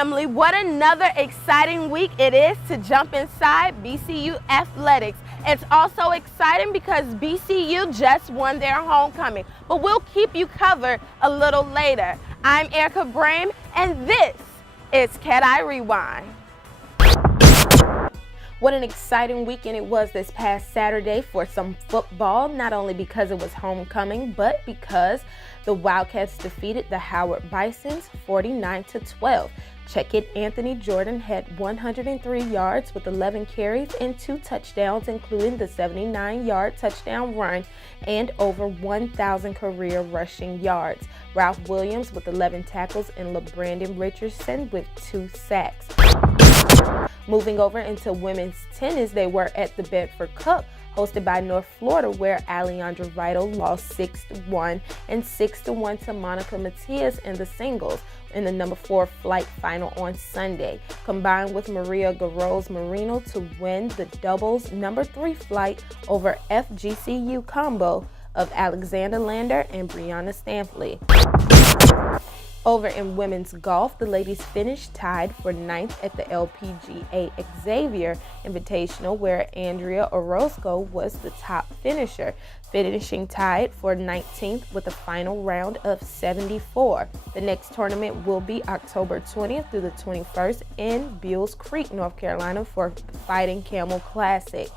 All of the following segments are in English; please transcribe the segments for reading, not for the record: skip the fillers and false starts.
family, what another exciting week it is to jump inside BCU athletics. It's also exciting because BCU just won their homecoming, but we'll keep you covered a little later. I'm Erica Brame, and this is CatEye Rewind. What an exciting weekend it was this past Saturday for some football, not only because it was homecoming, but because the Wildcats defeated the Howard Bisons 49-12. Check it, Anthony Jordan had 103 yards with 11 carries and 2 touchdowns, including the 79-yard touchdown run and over 1,000 career rushing yards. Ralph Williams with 11 tackles and LeBrandon Richardson with 2 sacks. Moving over into women's tennis, they were at the Bedford Cup, hosted by North Florida, where Alejandra Vital lost 6-1 and 6-1 to Monica Matias in the singles in the number 4 flight final on Sunday, combined with Maria Garros Marino to win the doubles number 3 flight over FGCU combo of Alexander Lander and Brianna Stampley. Over in women's golf, the ladies finished tied for 9th at the LPGA Xavier Invitational, where Andrea Orozco was the top finisher, finishing tied for 19th with a final round of 74. The next tournament will be October 20th through the 21st in Beals Creek, North Carolina for the Fighting Camel Classic.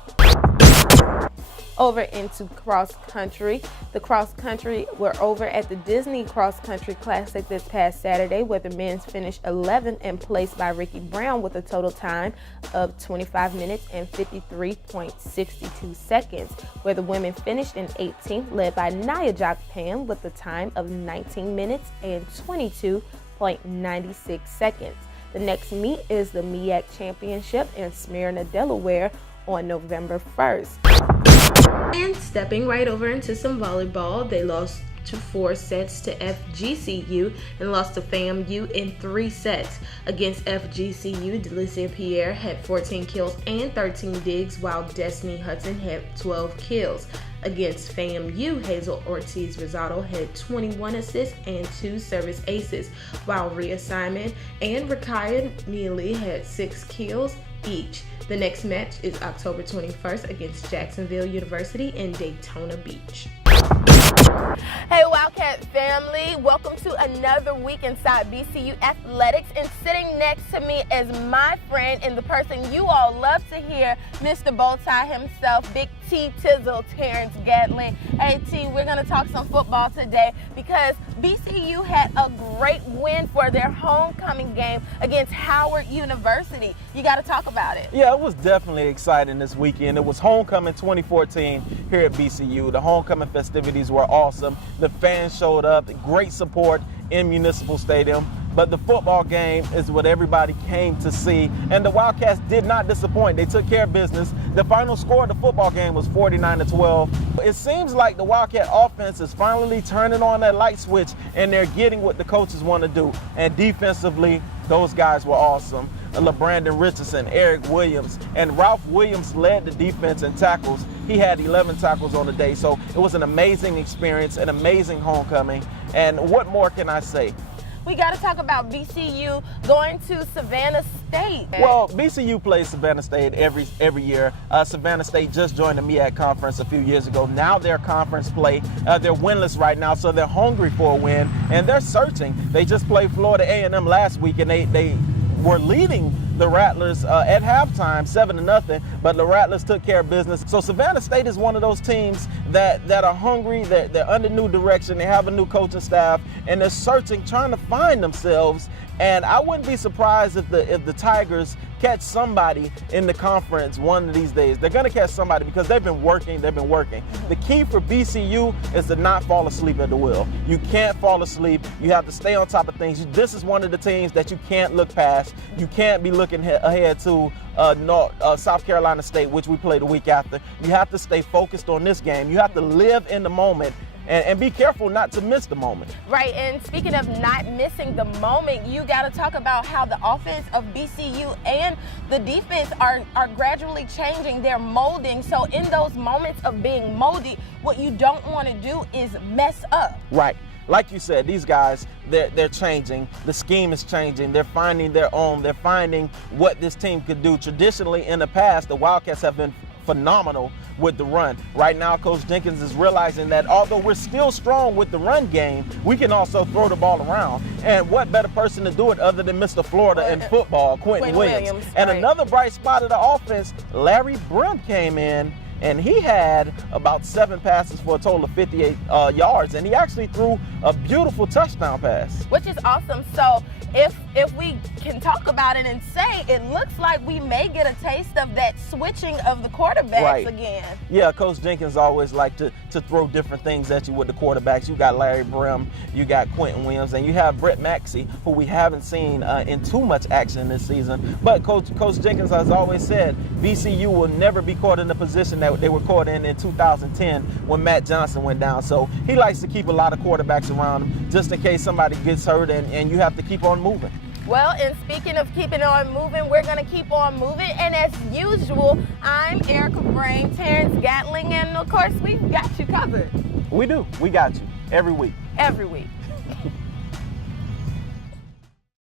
Over into cross country. The cross country were over at the Disney Cross Country Classic this past Saturday, where the men's finished 11th and placed by Ricky Brown with a total time of 25 minutes and 53.62 seconds, where the women finished in 18th, led by Nia Jokpan with a time of 19 minutes and 22.96 seconds. The next meet is the MEAC Championship in Smyrna, Delaware on November 1st. And stepping right over into some volleyball, they lost to 4 sets to FGCU and lost to FAMU in 3 sets. Against FGCU, Delicia Pierre had 14 kills and 13 digs, while Destiny Hudson had 12 kills. Against FAMU, Hazel Ortiz Rosado had 21 assists and 2 service aces, while Rhea Simon and Rakaya Neely had 6 kills each. The next match is October 21st against Jacksonville University in Daytona Beach. Hey Wildcat family, welcome to another week inside BCU Athletics, and sitting next to me is my friend and the person you all love to hear, Mr. Bowtie himself, Big T Tizzle, Terrence Gattling. Hey T, we're going to talk some football today because BCU had a great win for their homecoming game against Howard University. You got to talk about it. Yeah, it was definitely exciting this weekend. It was homecoming 2014 here at BCU. The homecoming festivities were awesome. The fans showed up, great support in Municipal Stadium. But the football game is what everybody came to see, and the Wildcats did not disappoint. They took care of business. The final score of the football game was 49-12. It seems like the Wildcat offense is finally turning on that light switch, and they're getting what the coaches want to do. And defensively, those guys were awesome. LeBrandon Richardson, Eric Williams, and Ralph Williams led the defense in tackles. He had 11 tackles on the day, so it was an amazing experience, an amazing homecoming. And what more can I say? We got to talk about BCU going to Savannah State. Well, BCU plays Savannah State every year. Savannah State just joined the MEAC conference a few years ago. Now their conference play, they're winless right now, so they're hungry for a win, and they're searching. They just played Florida A&M last week, and they were leading the Rattlers at halftime 7-0, but the Rattlers took care of business. So Savannah State is one of those teams that are hungry, they're under new direction, they have a new coaching staff, and they're searching, trying to find themselves. And I wouldn't be surprised if the Tigers catch somebody in the conference one of these days. They're going to catch somebody because they've been working. The key for BCU is to not fall asleep at the wheel. You can't fall asleep. You have to stay on top of things. This is one of the teams that you can't look past. You can't be looking ahead to South Carolina State, which we play the week after. You have to stay focused on this game. You have to live in the moment and be careful not to miss the moment. Right, and speaking of not missing the moment, you got to talk about how the offense of BCU and the defense are gradually changing. They're molding. So in those moments of being moldy, what you don't want to do is mess up. Right. like you said, these guys, they're changing. The scheme is changing. They're finding their own. They're finding what this team could do. Traditionally, in the past, the Wildcats have been phenomenal with the run. Right now, Coach Jenkins is realizing that although we're still strong with the run game, we can also throw the ball around. And what better person to do it other than Mr. Florida in football, Quentin Williams. And right. Another bright spot of the offense, Larry Brim came in, and he had about 7 passes for a total of 58 yards, and he actually threw a beautiful touchdown pass. Which is awesome. So if we can talk about it and say, it looks like we may get a taste of that switching of the quarterbacks again. Yeah, Coach Jenkins always liked to throw different things at you with the quarterbacks. You got Larry Brim, you got Quentin Williams, and you have Brett Maxey, who we haven't seen in too much action this season. But Coach Jenkins has always said VCU will never be caught in the position that they were caught in 2010 when Matt Johnson went down. So he likes to keep a lot of quarterbacks around him just in case somebody gets hurt, and you have to keep on moving. Well, and speaking of keeping on moving, we're going to keep on moving. And as usual, I'm Erica Brain, Terrence Gattling, and of course, we've got you covered. We do. We got you every week. Every week.